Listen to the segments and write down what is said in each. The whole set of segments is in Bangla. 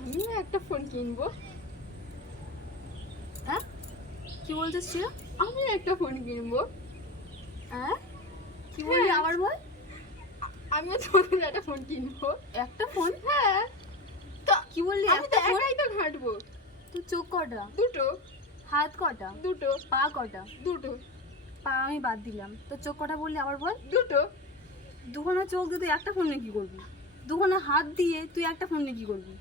আমিও একটা ফোন কিনবো। হ্যাঁ? কি বলছিস ছিল আমিও একটা ফোন কিনবো। হ্যাঁ? কি বললি হ্যাঁ। আবার বল। আমিও তোমাদের একটা ফোন কিনবো। একটা ফোন হ্যাঁ। তো কি বললি আমি তো একাই তো ঘাঁটবো। তুই চোখ কটা? দুটো। হাত কটা? দুটো। পা কটা? দুটো। পা আমি বাদ দিলাম। তো চোখ কটা বললি আবার বল? দুটো। দুখানা চোখ দিয়ে তুই একটা ফোন নিয়ে কি করবি? দুখানা হাত দিয়ে তুই একটা ফোন নিয়ে কি করবি?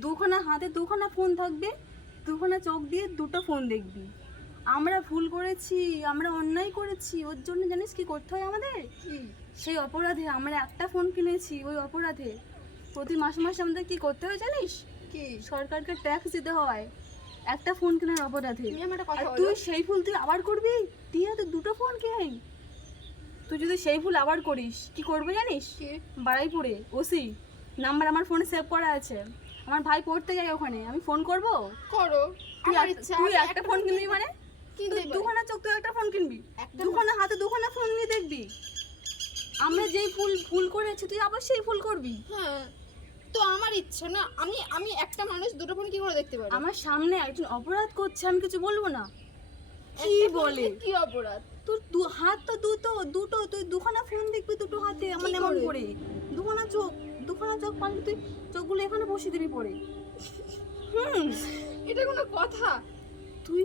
দুখানা হাতে দুখানা ফোন থাকবে দুখানা চোখ দিয়ে দুটো ফোন দেখবি। আমরা ভুল করেছি আমরা অন্যায় করেছি ওর জন্য জানিস কি করতে হয় আমাদের? সেই অপরাধে আমরা একটা ফোন কিনেছি ওই অপরাধে। প্রতি মাসে মাসে আমাদের কি করতে হয় জানিস? কি? সরকারকে ট্যাক্স দিতে হয়। একটা ফোন কেনার অপরাধে। তুই সেই ফুল তুই আবার করবি? তুই তো দুটো ফোন কেন। তুই যদি সেই ফুল আবার করিস কি করবে জানিস? কি? বাড়াইপুরে ওসি নাম্বার আমার ফোনে সেভ করা আছে। আমার ভাই পড়তে যায় ওখানে। আমি ফোন করব? করো। তুই আমার ইচ্ছা তুই একটা ফোন কিনবি মানে? কিনতে তুই দুখানা চোখ তুই একটা ফোন কিনবি। দুখানা হাতে দুখানা ফোন নিয়ে দেখবি। আমরা যেই ভুল ভুল করেছি তুই আবার সেই ভুল করবি। হ্যাঁ। তো আমার ইচ্ছা না আমি আমি একটা মানুষ দুটো ফোন কি করে দেখতে পারি আমার সামনে একজন অপরাধ করছে আমি কিছু বলব না। কি বলে? কি অপরাধ? তোর দু হাত তো দুটো দুটো তুই দুখানা ফোন দেখবি দুটো হাতে এমন এমন? করে। দুখানা চোখ। দুখানা চোখ পারলে তুই চোখগুলো এখানে বসিয়ে দিবি পরে। হুম এটা কোনো কথা। তুই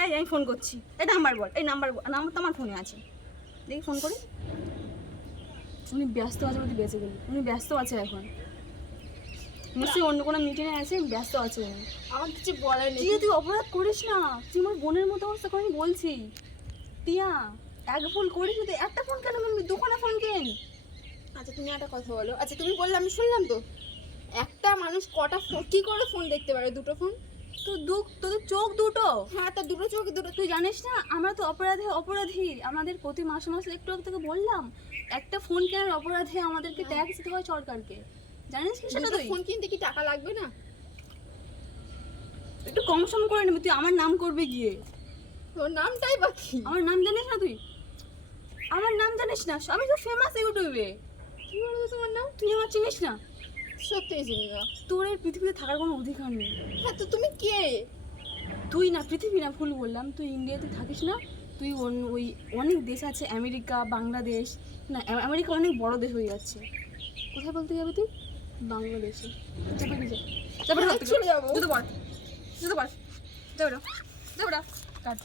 এই আমি ফোন করছি। এই নাম্বার বল এই নাম্বার নাম্বার তো আমার ফোনে আছে। দেখি ফোন করি। উনি ব্যস্ত আছে বলতে বেঁচে গেলি। উনি ব্যস্ত আছে এখন। নিশ্চয়ই অন্য কোনো মিটিংয়ে আছে ব্যস্ত আছে আমার কিছু বলার নেই। তুই অপরাধ করিস না। তুই আমার বোনের মতো অবস্থা করে আমি বলছি। টিয়া এক ভুল করিস তুই। একটা ফোন কেন দুখানা ফোন কেন? আচ্ছা তুমি একটা কথা বলো। আচ্ছা তুমি বললে আমি শুনলাম তো। একটা মানুষ কটা ফোন কি করে ফোন দেখতে পারে? দুটো ফোন? তো দুঃখ তোদের চোখ দুটো। হ্যাঁ তা দুটো চোখ দুটো তুই জানিস না আমরা তো অপরাধে অপরাধী। আমাদের প্রতি মাসে মাসে একটু আগে তোকে বললাম একটা ফোন কেনার অপরাধে আমাদেরকে ট্যাক্স দিতে হয় সরকারকে। জানিস কি সেটা তুই? ফোন কিনতে কি টাকা লাগবে না? একটু কম সম করে নেবে তুই আমার নাম করবে গিয়ে। তোর নামটাই বা কি আমার নাম জানিস না তুই? আমার নাম জানিস না আমি তো ফেমাস ইউটিউবে। কি বলতো তোমার নাম? তুই আমার চিনিস না? সত্যি চিনি না। তোর এই পৃথিবীতে থাকার কোনো অধিকার নেই। হ্যাঁ তো তুমি কে? তুই না পৃথিবী না ভুল বললাম। তুই ইন্ডিয়াতে থাকিস না। তুই ওই অনেক দেশ আছে আমেরিকা বাংলাদেশ। না আমেরিকা অনেক বড় দেশ হয়ে যাচ্ছে। কোথায় বলতে যাবে তুই? বাংলাদেশে। চাপা যা? চাপা চলে যাব। জুতো পর জুতো পর যাবে যাবে কাট।